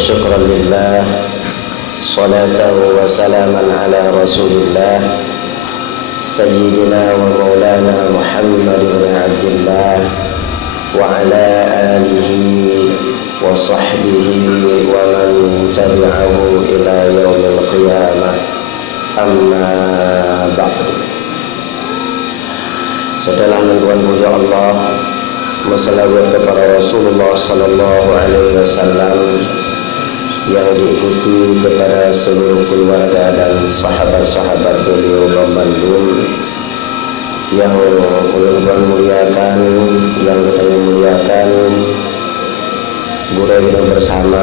شكرا لله صلاة وسلاما على رسول الله سيدنا ومولانا محمد بن عبد الله وعلى آله وصحبه ومن تبعه إلى يوم القيامة أما بعد. Setelah mengucapkan puji Allah, wassalawat kepada Rasulullah sallallahu alaihi wasallam yang diikuti kepada seluruh keluarga dan sahabat-sahabat beliau Bandung yang ulun muliakan, yang kita muliakan, gurau kita bersama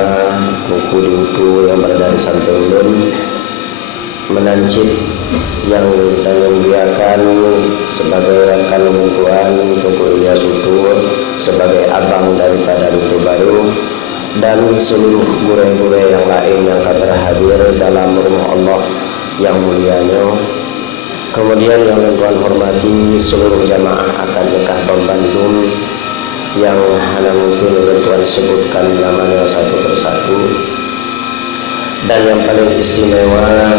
buku diutu yang berada di samping ulun, menancip yang kita muliakan sebagai rekan lingkungan Tuku Ilyas Utur, sebagai abang daripada Dutu Baru, dan seluruh gurau-gurau yang lain yang akan berhadir dalam rumah Allah yang mulianya. Kemudian yang Tuhan hormati seluruh jamaah akan nikah Bandung yang hanya mungkin Tuhan sebutkan namanya satu persatu, dan yang paling istimewa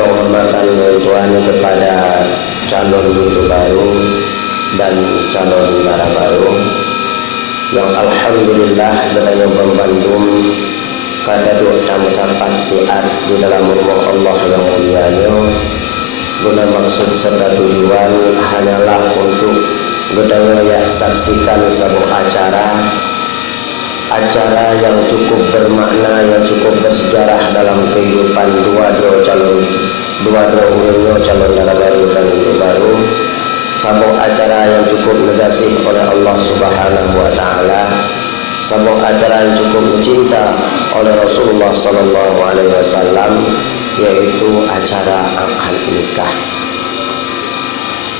penghormatan Tuhan kepada calon Dutu Baru dan calon darah baru yang alhamdulillah berada Bandung kada doa musapat siat di dalam rumah Allah yang mulianya. Guna maksud serta tujuan hanyalah untuk gedanya saksikan sebuah acara yang cukup bermakna, yang cukup bersejarah dalam kehidupan dua calon darah baru dan Dutu Baru. Sebuah acara yang cukup digasih oleh Allah Subhanahu wa taala, sebuah acara yang cukup dicinta oleh Rasulullah sallallahu alaihi wasallam, yaitu acara akad nikah.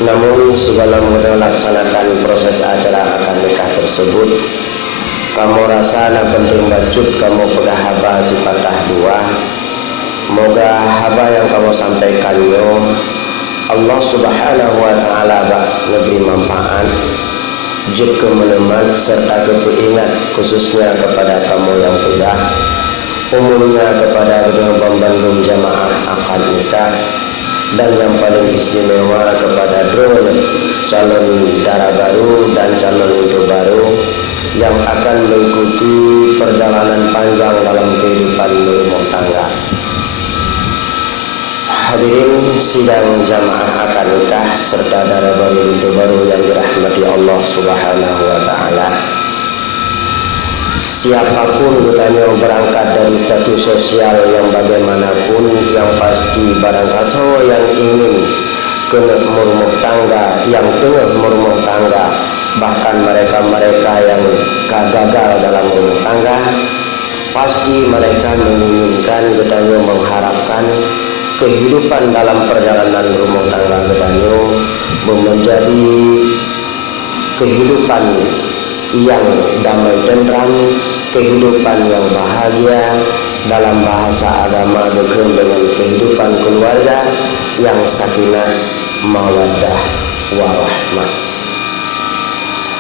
Namun sebelum melaksanakan proses acara akad nikah tersebut, kamu rasa nak penting bacut kamu pedah haba si patah dua. Moga haba yang kamu sampaikannya Allah Subhanahu wa taala lebih manfaat, juga meneman serta kepingat khususnya kepada kamu yang pedah, umumnya kepada kedua Bandung jamaah akad nikah, dan yang paling istimewa kepada calon darah baru dan calon Dutu Baru yang akan mengikuti perjalanan panjang dalam kehidupan berumah tangga. Hadirin sidang jamaah akad nikah serta darah baru Dutu Baru yang dirahmati Allah Subhanahu wa taala. Siapapun gutanya berangkat dari status sosial yang bagaimanapun, yang pasti barangkali yang ingin kena merumah tangga, yang tengah merumah tangga, bahkan mereka yang gagal dalam rumah tangga, pasti mereka menginginkan gutanya mengharapkan kehidupan dalam perjalanan rumah tangga gutanya menjadi kehidupan yang damai tentram, kehidupan yang bahagia, dalam bahasa agama dengan kehidupan keluarga yang sakinah, mawaddah, warahmah.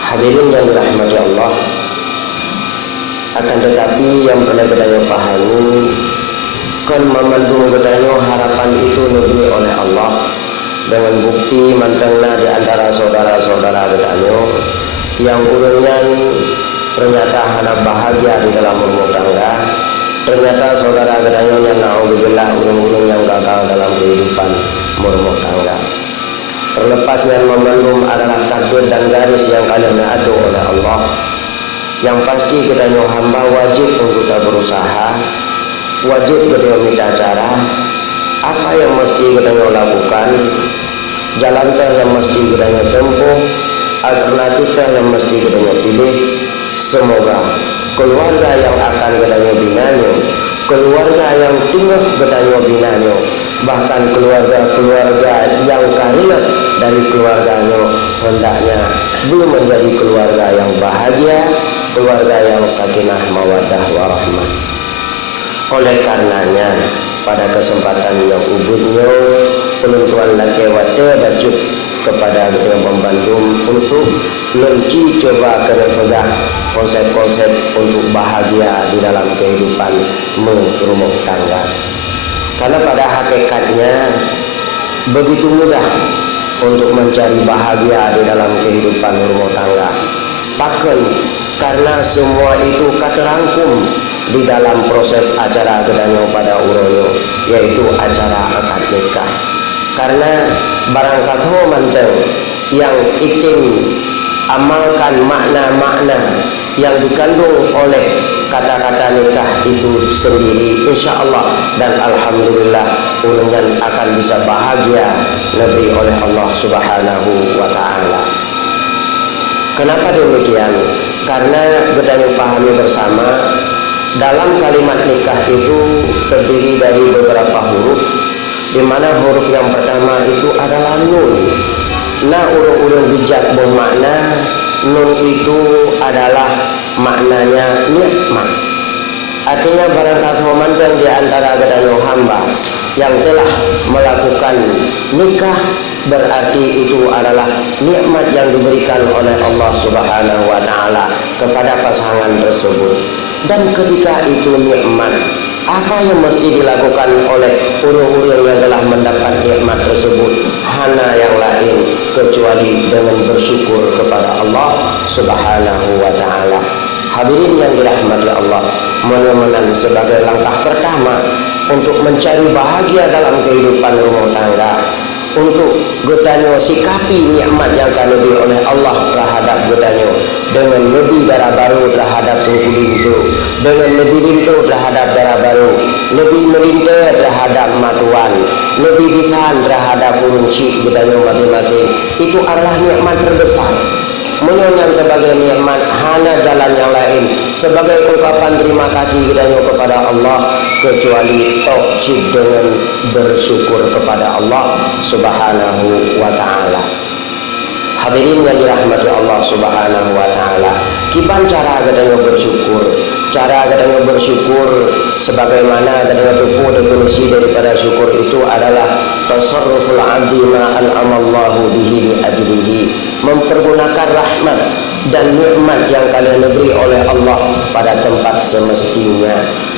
Hadirin yang dirahmati Allah, akan tetapi yang pernah kita pahami, kan memandung bedanya harapan itu diberi oleh Allah dengan bukti mantengna di antara saudara-saudara bedanya yang ulunnya ternyata hanya bahagia di dalam rumah tangga. Ternyata saudara bedanya yang naudzubillah ulun-ulun yang gagal dalam kehidupan rumah tangga. Terlepas yang memandung adalah takdir dan garis yang kalian adu oleh Allah, yang pasti bedanya hamba wajib untuk kita berusaha, wajib kita minta cara apa yang mesti kita lakukan, jalan yang mesti kita tempuh, alternatif yang mesti kita pilih. Semoga keluarga yang akan kita binanya, keluarga yang tinggal kita binanya, bahkan keluarga yang karina dari keluarganya hendaknya belum menjadi keluarga yang bahagia, keluarga yang sakinah, mawaddah, warahmah. Oleh karenanya pada kesempatan yang ubudnya penentuan lakewate bacut kepada Bandung untuk lenci coba kena pegang konsep-konsep untuk bahagia di dalam kehidupan berumah tangga. Karena pada hakikatnya begitu mudah untuk mencari bahagia di dalam kehidupan rumah tangga. Bahkan karena semua itu katerangkum di dalam proses acara gedanyo pada uronyo, yaitu acara akad nikah. Karena barang katho manteng yang iting amalkan makna-makna yang dikandung oleh kata-kata nikah itu sendiri, insya Allah dan alhamdulillah ulungan akan bisa bahagia lebih oleh Allah Subhanahu wa ta'ala. Kenapa demikian? Karena kita pahami bersama dalam kalimat nikah itu terdiri dari beberapa huruf, di mana huruf yang pertama itu adalah nun. Nah, urung-urung bijak bermakna nun itu adalah maknanya nikmat. Artinya barang kasuman di antara gedanyo hamba yang telah melakukan nikah, berarti itu adalah nikmat yang diberikan oleh Allah Subhanahu wa ta'ala kepada pasangan tersebut. Dan ketika itu nikmat, apa yang mesti dilakukan oleh orang-orang yang telah mendapat nikmat tersebut? Hana yang lain kecuali dengan bersyukur kepada Allah Subhanahu wa ta'ala. Hadirin yang dirahmati Allah, mudah-mudahan sebagai langkah pertama untuk mencari bahagia dalam kehidupan rumah tangga, untuk gedanyo sikapi nikmat yang akan lebih oleh Allah terhadap gedanyo dengan lebih darah baru terhadap tungkulintu, dengan lebih lintu terhadap darah baru, lebih melinta terhadap matuan, lebih bisan terhadap urunci gedanyo mati-mati. Itu adalah nikmat terbesar. Menyonya sebagai nikmat hana jalan yang lain sebagai ungkapan terima kasih gedanyo kepada Allah kecuali tauhid dengan bersyukur kepada Allah Subhanahu wa ta'ala. Hadirin yang dirahmati Allah Subhanahu wa ta'ala, kiban cara gedanyo bersyukur? Cara gedanyo bersyukur sebagaimana gedanyo tupu definisi daripada syukur itu adalah tasarruful abdi ma an'amallahu bihi li ajlihi, mempergunakan rahmat dan nikmat yang kalian beri oleh Allah pada tempat semestinya.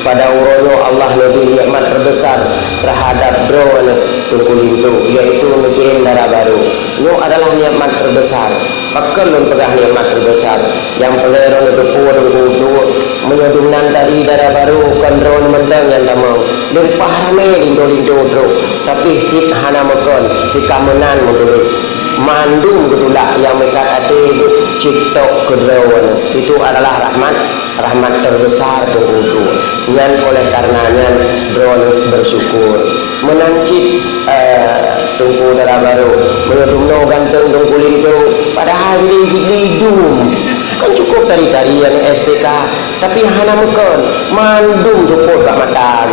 Pada urono Allah lebih nikmat terbesar terhadap drone tungkulin itu, yaitu mengirim darah baru. Itu adalah nikmat terbesar. Pakal pegah nikmat terbesar yang pelero lebih pur kudu menyodumnan tadi darah baru kan drone mentang yang tamang dirpahame lindo-lindo bro, tapi sit hana mekon dikamenan menurut mandung gitulah yang mekat hati cipta kedrawan. Itu adalah rahmat terbesar tunggu yang oleh karenanya drone bersyukur menancip tunggu darah baru menyedumno ganteng tunggu lindu pada hari hidung kan cukup dari tarian SPK, tapi hana mekon mandung cukup kat mata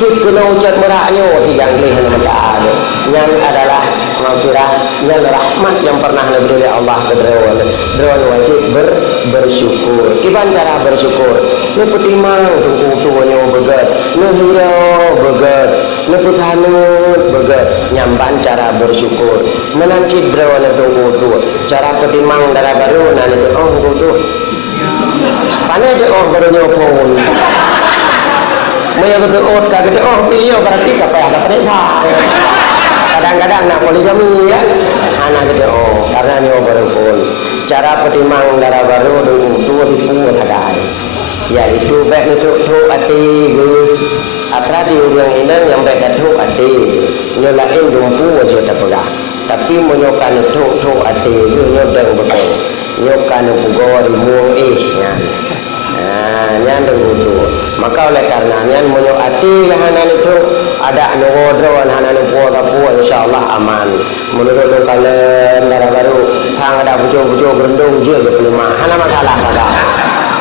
cip kena ucat meraknya si janglih hana mata yang adalah maghfirah yang rahmat yang pernah diberi oleh Allah ke drone wajib bersyukur. Kiban cara bersyukur? Ne petimang tunggu tuanya begat, ne hira begat, ne pesanut begat. Nyamban cara bersyukur. Menancip drone tunggu tu. Cara petimang darah baru nanti oh tu. Pandai dia oh baru nyopon. Mereka kata oh kata oh iya berarti apa yang dapat dah. Kadang-kadang nak poligami ya, anak kita oh karena ni berpun. Cara petimang darah baru tu tipu thadai. Ya itu baik itu tu ati gu. Atra di orang ini yang baik tu ati. Nyolain dumpu aja tak pegang. Tapi menyokan tu ati gu nyodang betul. Nyokan pugor mu ya. Nyan dulu. Maka oleh karenanya menyok ati hanan itu ada nugodron hanan puo insyaallah aman. Menurut kalian darah baru sang ada bujo-bujo gerendung je ke pelima. Hana masalah pada.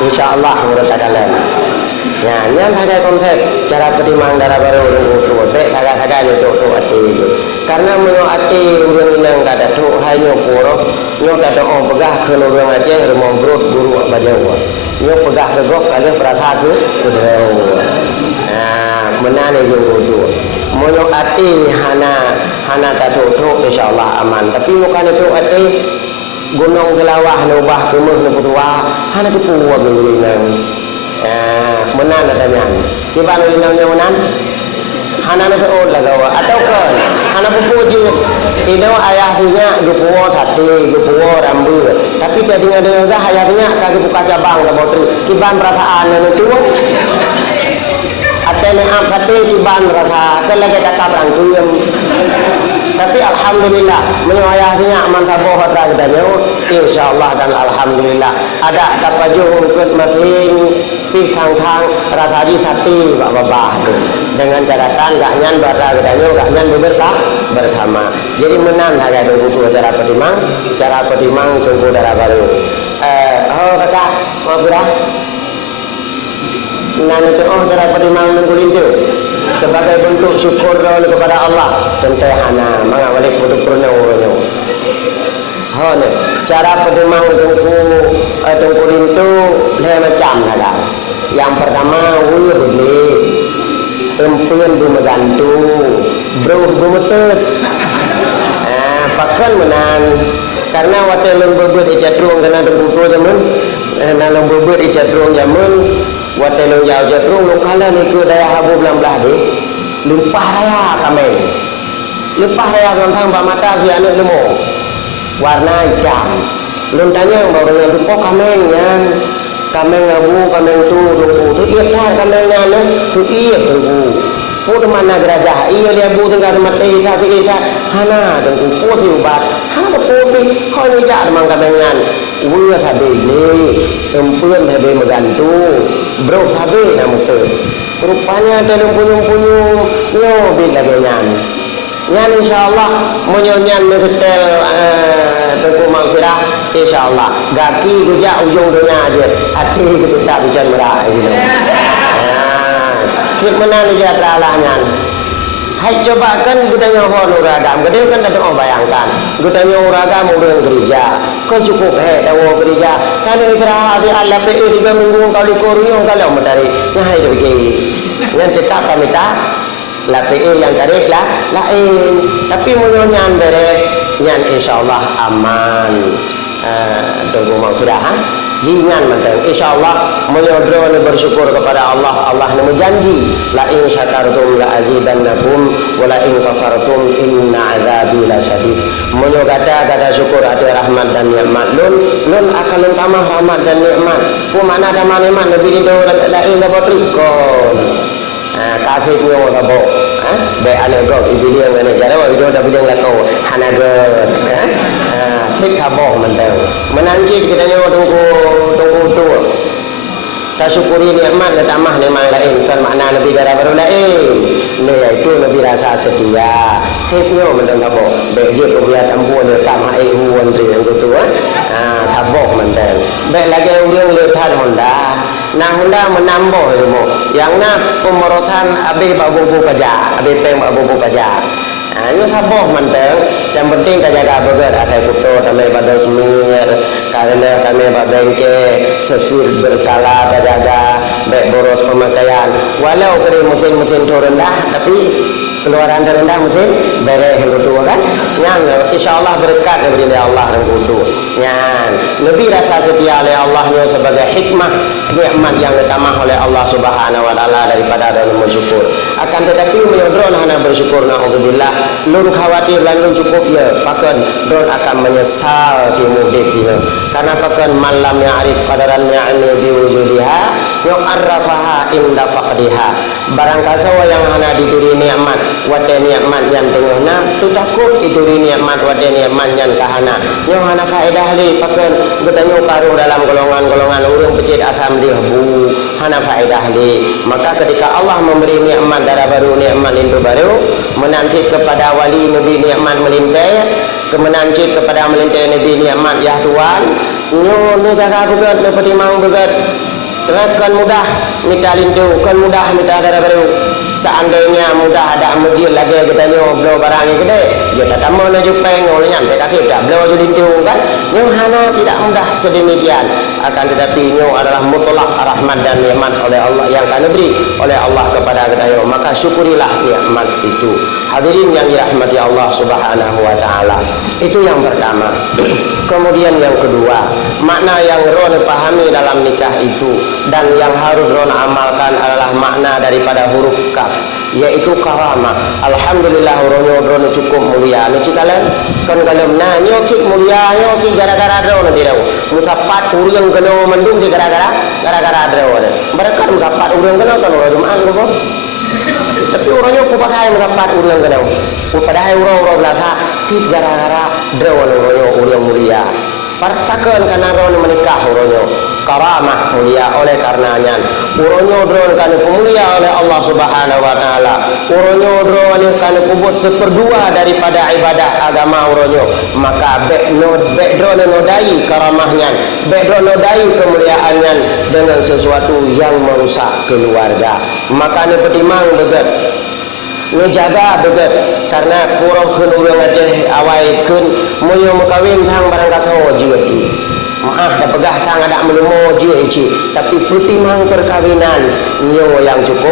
Insyaallah menurut kalian. Ya, nyan ada konsep cara petimang darah baru tu baik saga-saga itu tu ati. Karena menyok ati urang yang kada tu hanya puro nyok kada oh pegah ke urang aja rumah guru bajawa. Nyok pegah tegok kali perasa tu kedau. Menane je tu. Menyok ati hana tatu tu insyaallah aman. Tapi bukan itu ati gunung kelawah nubah kemuh nuputua hana kepuwa gelinang menan adanya siapa nulinangnya menan hana na taon lagawa atau kan hana pupuji ino ayah tinya gupuwa sate gupuwa rambu tapi dia dengar ayahnya kaki buka cabang kabotri kiban perasaan itu atene am sate kiban rasa kelage kakak rangkuyem tapi alhamdulillah menyayahnya aman saboh radanya insyaallah dan alhamdulillah ada dapat jungkut masin pisang thang rasa di sate babah tu dengan catatan gak nyan radanya gak nyan bersama jadi menang harga dulu cara petimang tunggu darah baru kakak mau berah nan itu cara petimang nungguin tu sebagai bentuk syukur kepada Allah tentang hana manga balik putuk purnawanya cara petimang tungguin tu le macam ada yang pertama wirli empian bumegantu bro bumetet pakan menang karena waktu lembut icatrung kena dengkutu zaman lembut icatrung zaman waktu jauh jatrung lokala ni ke daya habu belah deh lumpah raya kami lumpah raya tentang pak mata si anak lemo warna hitam luntanya baru nanti pok kameng yang kameng abu kameng tu dengku tu iya tar kamengnya ne tu iya dengku put mana gerajah iya lihat bu tengah mati sa sikit hana dengku put si ubat hana tu put ni kau ni jak mang kamengnya wua sabe ni empuan sabe megantu bro sabe nama tu rupanya dalam punyung-punyung nyo bila genyan nyan insyaallah menyanyan betul tengku maghfirah insyaallah gaki gejak ujung dunia aja hati kita tak bicara merah gitu kit mana ni jatra alahnya hai coba kan kita nyohon uragam gede kan ada bayangkan kita nyohon uragam urang gereja kau cukup dawo gereja kan istirahat di Allah pe 3 minggu kali koruyong kalau medari nyai tu begini yang tetap kami tak la pe yang tarik lah lain tapi munyonya bere nyan insyaallah aman tunggu maghfirah jingan mentang insyaallah menyodro ni bersyukur kepada Allah Allah ni berjanji la in syakartum la azidannakum wa la in kafartum inna azabi lasyadid menyogata syukur ada rahmat dan nikmat lun akan tambah rahmat dan nikmat pu mana ada nikmat lebih itu la in dapatrikon kasih punya tabo be ane go ibili yang ane jara wa video da bidang lakau hanaga cek tabo mentang menancit kita nyawa tunggu tu tak syukuri nikmat dan tambah nikmat lain kan makna lebih darah baru lain ni itu lebih rasa setia ceknya mentang tabo be dia kebiar ampuan dia tak mai huan tu yang tu tabo mentang be lagi urang lethan honda nah honda menambah ilmu yang nak pemorosan abe babu pajak abe peng babu pajak ini saboh menteng yang penting kita jaga beger asai puto kami pada semir karena kami pada bengke sesuai berkala kita jaga baik boros pemakaian walau kering mesin tu rendah tapi keluaran terendah mesin beres yang kedua kan yang insyaallah berkat daripada Allah dan kudu yang lebih rasa setia oleh Allahnya sebagai hikmah nikmat yang ditambah oleh Allah Subhanahu wa taala daripada dalam bersyukur akan tetapi menyodron hana bersyukur naudzubillah lun khawatir lan lun cukup ya pakan don akan menyesal si mudik dia karena pakan malam ya'rif qadaran ni'ami bi wujudiha yu'arrafaha inda faqdiha barang kasawa yang hana diberi nikmat wate nikmat yang tengahna tu takut itu nikmat wate nikmat yang kahana nyo hana faedah li pakan getanyo karu dalam golongan-golongan urang pecit asam dia bu hana faedah li maka ketika Allah memberi nikmat darah baru nikmat itu baru menanti kepada wali nabi nikmat melintai kemenanti kepada melintai nabi nikmat ya Tuhan nyo ni cara begat seperti mang begat kan mudah minta lintu kan mudah minta darah baru seandainya mudah ada masjid lagi kita nyo belo barang ni gede dia tak tamu nak jumpa ngolnya tak kaki tak belo jadi tiu kan nyo hana tidak mudah sedemikian akan tetapi nyo adalah mutlak rahmat dan nikmat oleh Allah yang akan diberi oleh Allah kepada kita nyo maka syukurilah nikmat itu. Hadirin yang dirahmati Allah Subhanahu wa taala. Itu yang pertama. Kemudian yang kedua, makna yang ron pahami dalam nikah itu dan yang harus ron amalkan adalah makna daripada huruf kaf, yaitu karamah. Alhamdulillah ron cukup mulia. Ni cikalan kan kalau na nyokik mulia nyokik gara-gara ron tidak. Mutapat urang kena mendung gara-gara ron. Mereka mutapat urang kena kan orang Jumaan ko. Tapi orangnya kupakai mendapat urang kadang. Padahal urang-urang belaka tit gara-gara drawan urang mulia. Partakeun kana ron menikah urangnya. Karamah mulia oleh karenanya. Urangnya drawan kana pemulia oleh Allah Subhanahu wa taala. Urangnya drawan kana kubut seperdua daripada ibadah agama urangnya. Maka background nodai karamahnya, background nodai kemuliaannya dengan sesuatu yang merusak keluarga. Maka ni pertimang beget ngejaga beget karena kurang keun urang Aceh awai keun moyo makawin tang barang kata jeut maaf dah pegah tang ada melemo jeut ici tapi pertimang perkawinan nyo yang cukup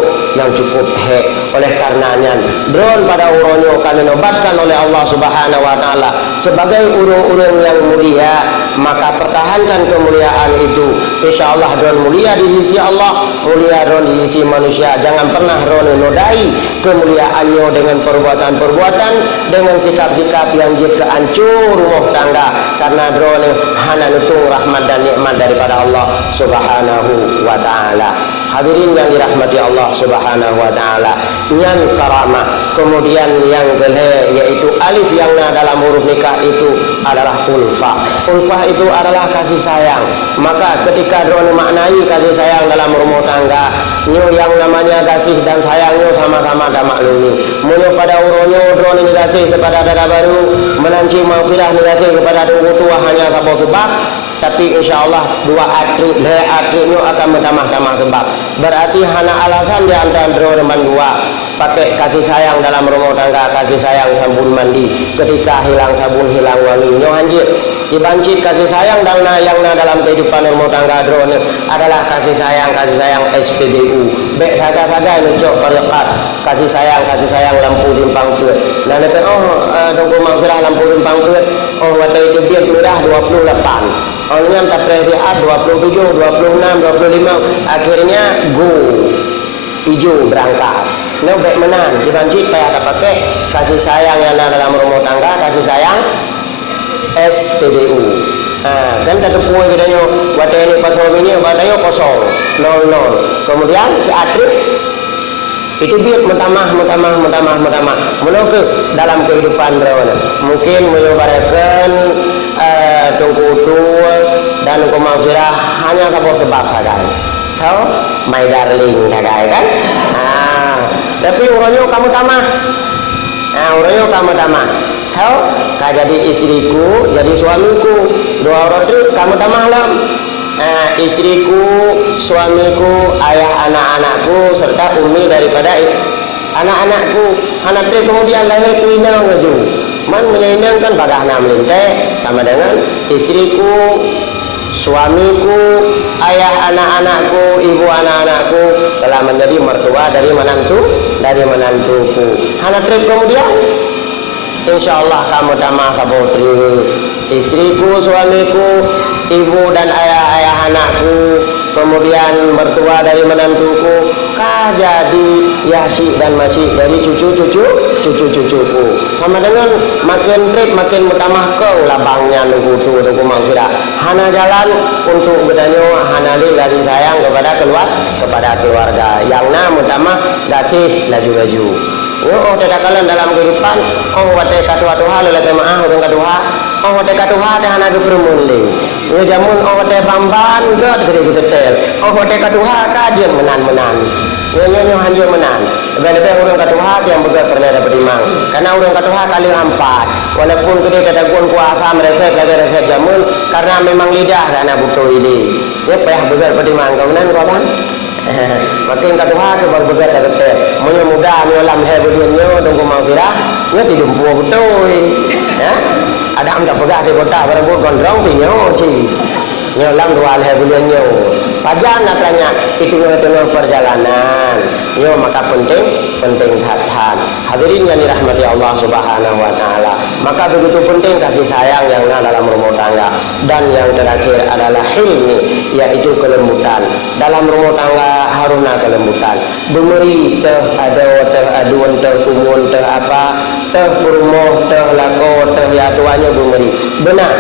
he oleh karenanya drone pada uronyo kan dinobatkan oleh Allah Subhanahu wa taala sebagai urang-urang yang mulia maka pertahankan kemuliaan itu insyaallah drone mulia di sisi Allah mulia drone di sisi manusia jangan pernah drone nodai kemuliaannya dengan perbuatan-perbuatan dengan sikap-sikap yang jika hancur rumah tangga karena drone hana nutung rahmat dan nikmat daripada Allah Subhanahu wa taala. Hadirin yang dirahmati Allah Subhanahu wa taala, yang karamah. Kemudian yang kedua yaitu alif yang dalam huruf nikah itu adalah ulfah. Ulfah itu adalah kasih sayang. Maka ketika drone maknai kasih sayang dalam rumah tangga, nyo yang namanya kasih dan sayangnya sama-sama ada maklumi. Munyo pada uronyo drone ini kasih kepada dada baru, menanci maghfirah ini kasih kepada tunggu tua hanya sabab sebab tapi insyaallah dua atritnya akan menambah-tambah sebab berarti hana alasan di antara drone dua pakai kasih sayang dalam rumah tangga kasih sayang sabun mandi ketika hilang sabun hilang wangi nyo anjir dibancit kasih sayang dan yang dalam kehidupan rumah tangga drone adalah kasih sayang SPBU baik saga-saga nucuk tariqat kasih sayang lampu timpang tuet dan tunggu maghfirah lampu timpang tuet waktu itu biar murah 28 Orangnya tak perhatian 27, 26, 25 akhirnya go hijau berangkat. Nah baik menan dibancit payah tak pakai kasih sayang yang ada dalam rumah tangga kasih sayang SPBU. Kan tak ada puas katanya waktu ini patron ini katanya kosong 00. Kemudian si atrit itu biar mentamah menuke dalam kehidupan drawana mungkin menyebarakan tunggu tua dan maghfirah hanya sebab saja tahu my darling saja kan tapi urangnya kamu tamah tahu kah jadi istriku jadi suamiku dua orang itu kamu tamah lam istriku, suamiku, ayah anak-anakku serta umi daripada anak-anakku. Anak itu kemudian lahir pinang ngaju. Man menyenang kan bagah nam linte sama dengan istriku, suamiku, ayah anak-anakku, ibu anak-anakku telah menjadi mertua dari menantuku. Anak itu kemudian insyaallah kamu tamah kabutri istriku, suamiku, ibu dan ayah anakku, kemudian mertua dari menantuku, kah jadi yasi dan masih dari cucu-cucuku. Sama dengan makin trip makin bertambah kau labangnya nunggu maghfirah. Hana jalan untuk berdanyo hana li kasih sayang kepada keluarga. Yang bertambah kasih laju-laju. Tidak kalah dalam kehidupan. Wate katuha lelaki maah urang katuha. Wate katuha dah hana gepermundi. Jamun wate bamban god gede getel. Wate katuha kajian menan. Nyo hanjur menan. Lebih-lebih urang katuha yang begat pernah dapat imang. Karena urang katuha kali 4. Walaupun gede kadagun kuasa meresep jamun karena memang lidah karena butuh ini. Ya payah begat pada imang. Kemudian apa? Makin katuha ke begat dekat Monya muda nyolam hebulionyo tunggu maghfirah nya tidur betul ya ada amda pegah di kota barang gondrong pinyo ci nyolam dua hebulionyo pajan natanya di tengah perjalanan yo maka penting hatan hadirin yang dirahmati Allah Subhanahu wa taala. Maka begitu penting kasih sayang yang ada dalam rumah tangga. Dan yang terakhir adalah hilmi, yaitu kelembutan. Dalam rumah tangga haruna kelembutan. Bemeri teh ada teh aduan teh kumun teh apa teh purmoh teh lako teh ya tuanya bemeri benar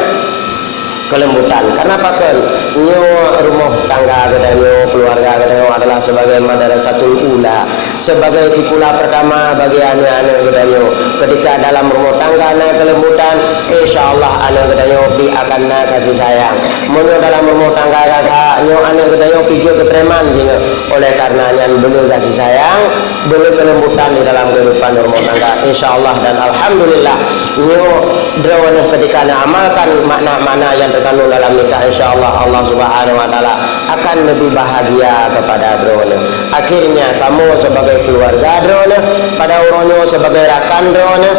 kelembutan. Kenapa kan nyo rumah tangga kedanyo keluarga kedanyo adalah sebagai madrasatul ula, sebagai sekolah pertama bagi anak-anak kedanyo. Ketika dalam rumah tangga na kelembutan, insyaallah anak kedanyo pi akan na kasih sayang. Menyo dalam rumah tangga kakak nyo anak kedanyo pijak kepreman sehingga oleh karenanya beli kasih sayang, beli kelembutan di dalam kehidupan rumah tangga insyaallah. Dan alhamdulillah nyo drawane ketika amalkan makna-makna yang terkandung dalam nikah, insyaallah Allah Subhanahu wa taala akan lebih bahagia kepada drone. Akhirnya kamu sebagai keluarga drone, pada uronyo sebagai rakan drone,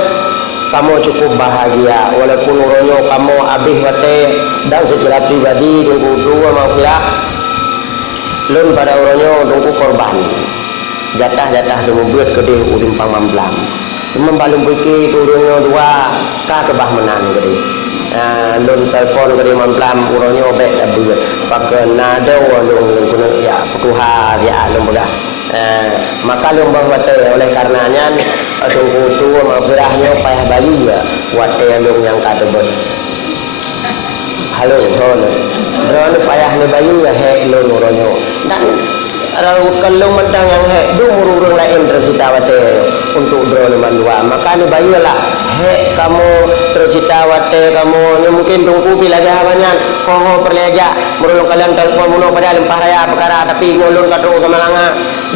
kamu cukup bahagia walaupun uronyo kamu abih wate dan secara pribadi tunggu dua maghfirah lun pada uronyo tunggu korban jatah-jatah semua buat gede utim pamamblam membalung biki turunnya dua ka kebah menan gede lun telepon gede mamblam uronyo bek abut pakai nado lung guna ya pekuha ya lung begah maka lung bahwate oleh karenanya tunggu tua maghfirahnya payah bayi ya wate lung yang kadebet halo drone payah ni bayi ya he lung uronyo dan kalau mentang yang he dumururung lain tersita wate untuk drone mandua maka ni bayilah he kamu tersita wate kamu ni mungkin tunggu bila jawabannya koho perleja murulung kalian telepon muno pada lempah raya perkara tapi ngulun kadu sama langa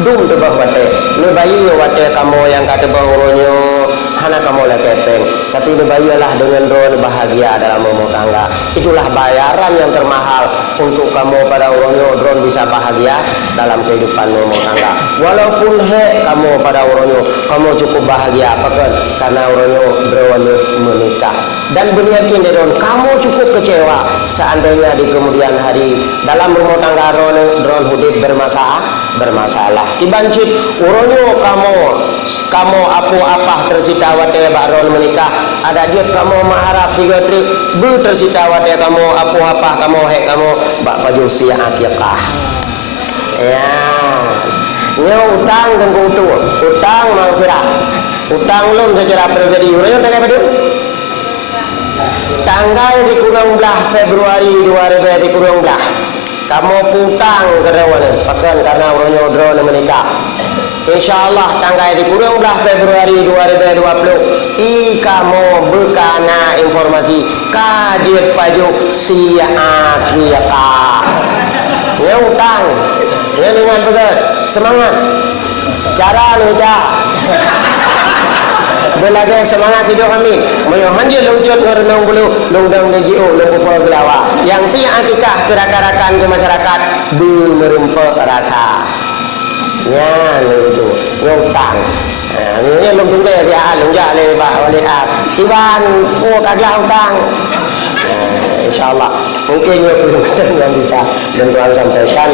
dum tebah wate ni bayi wate kamu yang kata bahurunyo hana kamu lah kepeng tapi ni bayilah dengan drone bahagia dalam rumah tangga. Itulah bayaran yang termahal untuk kamu pada urunyo drone bisa bahagia dalam kehidupan rumah tangga. Walaupun he kamu pada urunyo kamu cukup bahagia apakan karena urunyo drone menikah dan beryakin drone kamu cukup kecewa seandainya di kemudian hari dalam rumah tangga drone hudib bermasalah dibancit urunyo kamu apa tersita wate baron menikah ada dia kamu mengharap 3 trik bu tersita wate kamu apa kamu hek kamu bak baju sia akikah ya nyo utang dan utang maghfirah utang lun secara pribadi urunyo tanggal berapa tanggal di kurang belah Februari 2000 di kurang belah kamu putang kedawan pakai karena urunyo drone menikah. InsyaAllah tanggal di kurang belah Februari 2020 kamu bekana informasi kajian paju sia akikah ya utang ya dengan betul semangat cara ludah belaga semangat hidup kami menyuhan je lujud ngerenung bulu lungdang negiu lungkupo gelawa yang si akikah kerak-karakan ke masyarakat bermerempek rasa ya itu ngutang ini lung tunggu ya lung jale pak walid tiban kagak utang insyaallah mungkin yang bisa dan Tuhan sampaikan